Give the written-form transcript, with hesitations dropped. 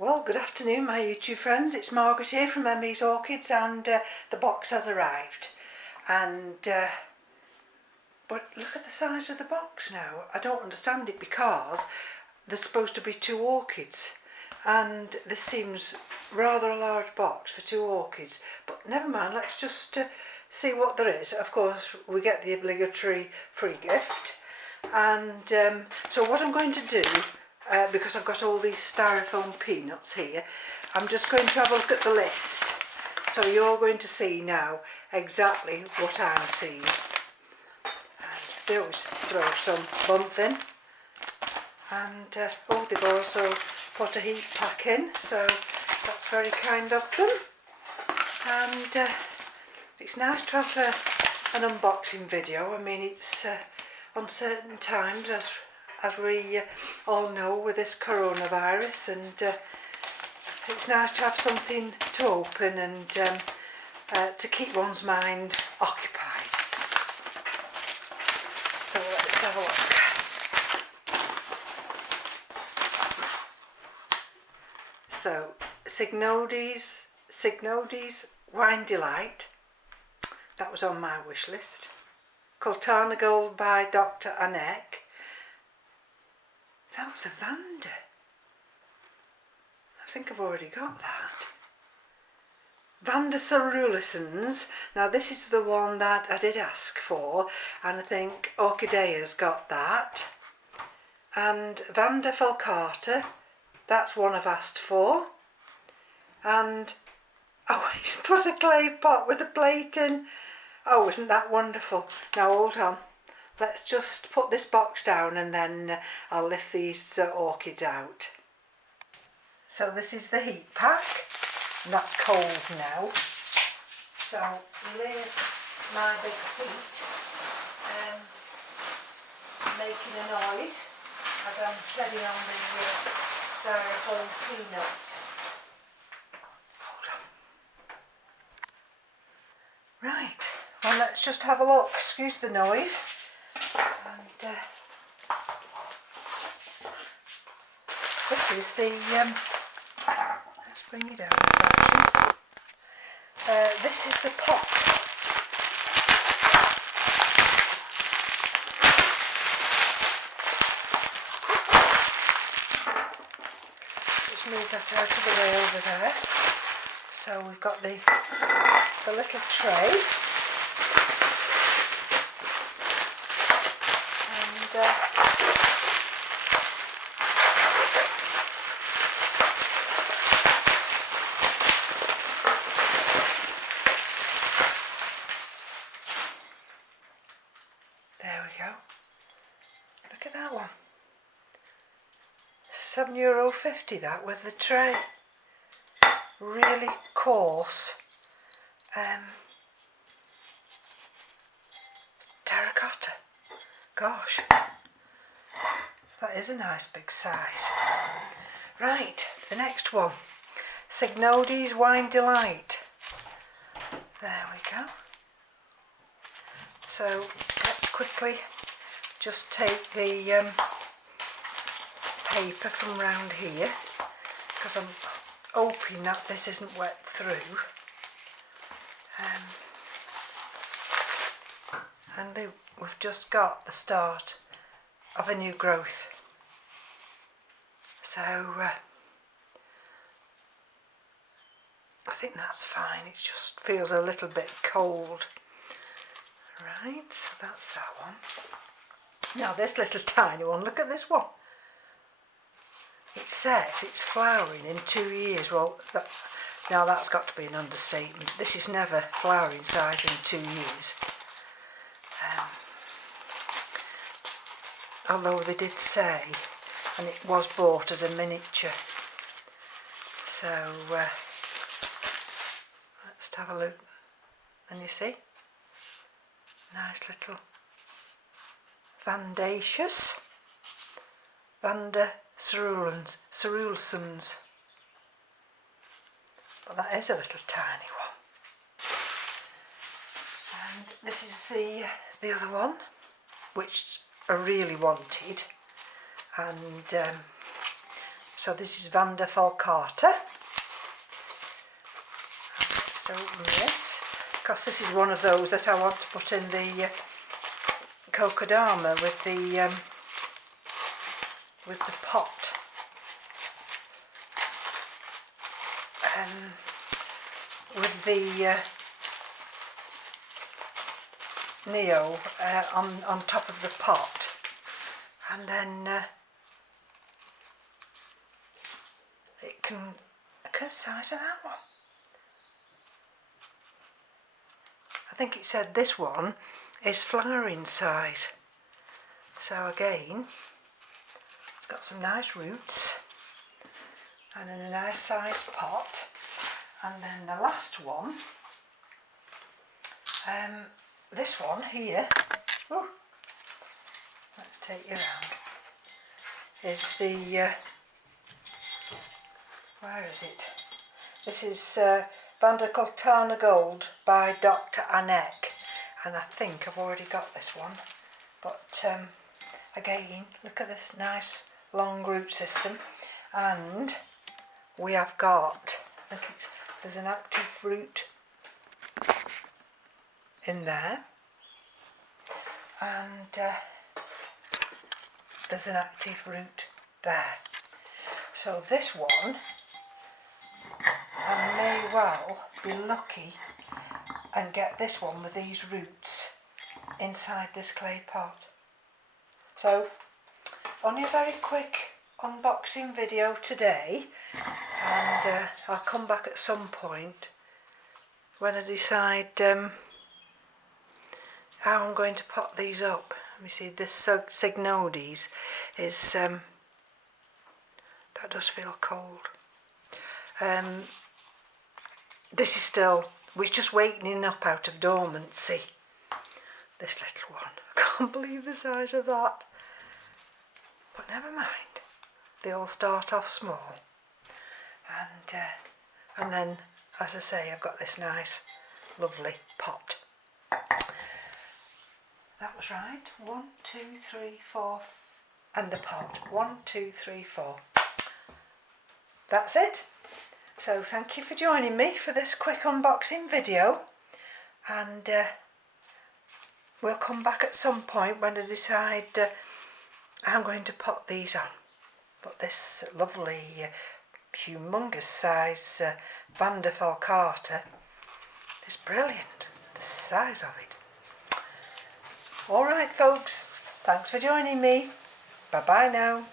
Well, good afternoon my YouTube friends, it's Margaret here from M.E.s Orchids, and the box has arrived, and but look at the size of the box now. I don't understand it because there's supposed to be 2 orchids, and this seems rather a large box for 2 orchids, but never mind, let's just see what there is. Of course we get the obligatory free gift, and so what I'm going to do, because I've got all these styrofoam peanuts here, I'm just going to have a look at the list, so you're going to see now exactly what I'm seeing. And they always throw some bump in, and oh, they've also put a heat pack in, so that's very kind of them. And it's nice to have an unboxing video. I mean, it's uncertain times, as we all know, with this coronavirus, and it's nice to have something to open and to keep one's mind occupied. So let's have a look. So Signodes Wine Delight, that was on my wish list. Coltana Gold by Dr. Anek. That was a Vanda. I think I've already got that. Vanda Ceruleans. Now this is the one that I did ask for, and I think Orchidea's got that. And Vanda Falcata, that's one I've asked for. And oh, he's put a clay pot with a plate in. Oh, isn't that wonderful? Now hold on. Let's just put this box down and then I'll lift these orchids out. So this is the heat pack, and that's cold now. So lay my big feet, making a noise as I'm treading on the styrofoam peanuts. Hold on. Right, well, let's just have a look. Excuse the noise. And this is the, let's bring it down. This is the pot. Just move that out of the way over there. So we've got the little tray. There we go. Look at that one. €7.50 that with the tray. Really coarse. Terracotta. Gosh. That is a nice big size. Right, the next one. Signodes Wine Delight. There we go. So let's quickly just take the paper from round here, because I'm hoping that this isn't wet through. And we've just got the start of a new growth. So I think that's fine. It just feels a little bit cold. Right, so that's that one. Now this little tiny one, look at this one. It says it's flowering in 2 years. Well, now that's got to be an understatement. This is never flowering size in 2 years. Although they did say, and it was bought as a miniature. So let's have a look. And you see, nice little Vandaceous, Vanda Ceruleans. But that is a little tiny one. And this is the other one, which I really wanted, and so So this is Vanda Falcata. Let's open this, because this is one of those that I want to put in the Kokedama with the pot. With the Neo on top of the pot, and then it can look at the size of that one. I think it said this one is flowering size. So again, it's got some nice roots and in a nice sized pot. And then the last one, this one here, ooh, let's take you around, is the, where is it? This is Vanda Falcata Gold by Dr. Anek, and I think I've already got this one, but again, look at this nice long root system, and we have got, I think there's an active root in there, and there's an active root there. So this one, I may well be lucky and get this one with these roots inside this clay pot. So only a very quick unboxing video today, and I'll come back at some point when I decide how I'm going to pot these up. Let me see, this Signodes is, that does feel cold. This is still, we're just wakening up out of dormancy. This little one, I can't believe the size of that. But never mind, they all start off small. And then, as I say, I've got this nice, lovely pot. That was right. 1, 2, 3, 4, and the pot. 1, 2, 3, 4. That's it. So thank you for joining me for this quick unboxing video, and we'll come back at some point when I decide how I'm going to pot these on. But this lovely, humongous size Vanda Falcata is brilliant, the size of it. Alright folks, thanks for joining me. Bye bye now.